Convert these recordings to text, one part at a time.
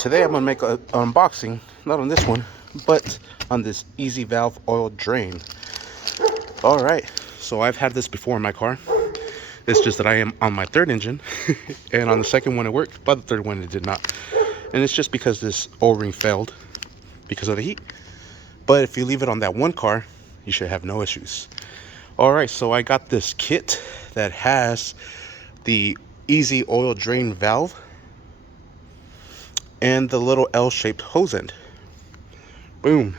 today I'm gonna make an unboxing, not on this one, but on this Easy Valve oil drain. All right, so I've had this before in my car. It's just that I am on my third engine, and on the second one it worked, but the third one it did not. And it's just because this O-ring failed because of the heat. But if you leave it on that one car, you should have no issues. All right, so I got this kit that has the Easy oil drain valve and the little L-shaped hose end. Boom.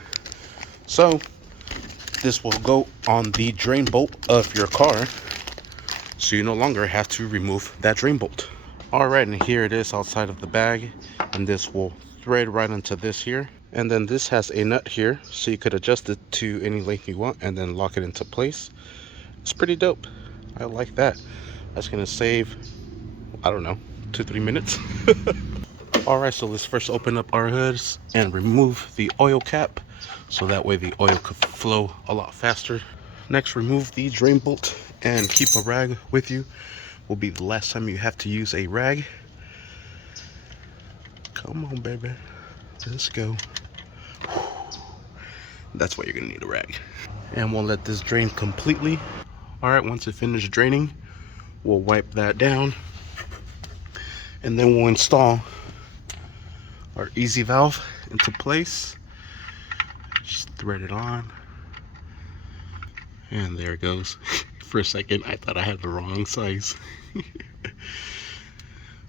So this will go on the drain bolt of your car, so you no longer have to remove that drain bolt. All right, and here it is outside of the bag, and this will thread right into this here. And then this has a nut here, so you could adjust it to any length you want and then lock it into place. It's pretty dope. I like that. That's gonna save, I don't know, 2-3 minutes. All right, so let's first open up our hoods and remove the oil cap, so that way the oil could flow a lot faster. Next, remove the drain bolt and keep a rag with you. Will be the last time you have to use a rag. Come on, baby, let's go. That's why you're gonna need a rag. And we'll let this drain completely. All right, once it finishes draining, we'll wipe that down, and then we'll install our Easy Valve into place. Just thread it on, and there it goes. For a second I thought I had the wrong size.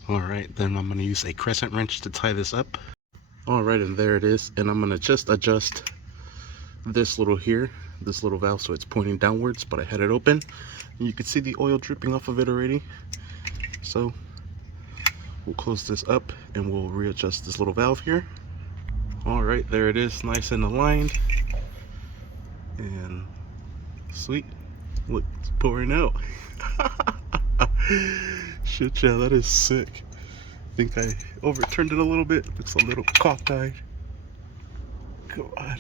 All right, then I'm going to use a crescent wrench to tie this up. All right, and there it is. And I'm going to just adjust this little valve, so it's pointing downwards, but I had it open and you can see the oil dripping off of it already. So we'll close this up and we'll readjust this little valve here. All right, there it is, nice and aligned and sweet. Look, it's pouring out. Shit, yeah, that is sick. I think I overturned it a little bit. Looks a little cockeyed. Come on.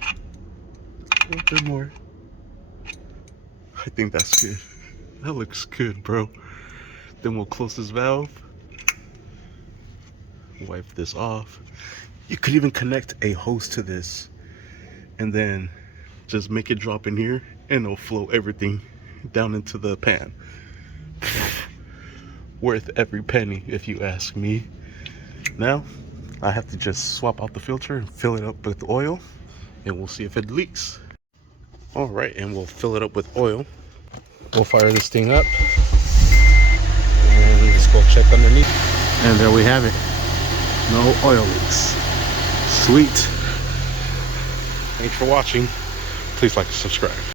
A little bit more. I think that's good. That looks good, bro. Then we'll close this valve. Wipe this off. You could even connect a hose to this and then just make it drop in here, and it'll flow everything down into the pan. Worth every penny, if you ask me. Now I have to just swap out the filter and fill it up with oil, and we'll see if it leaks. All right, and we'll fill it up with oil. We'll fire this thing up and just go check underneath, and there we have it. No oil leaks. Sweet. Thanks for watching. Please like and subscribe.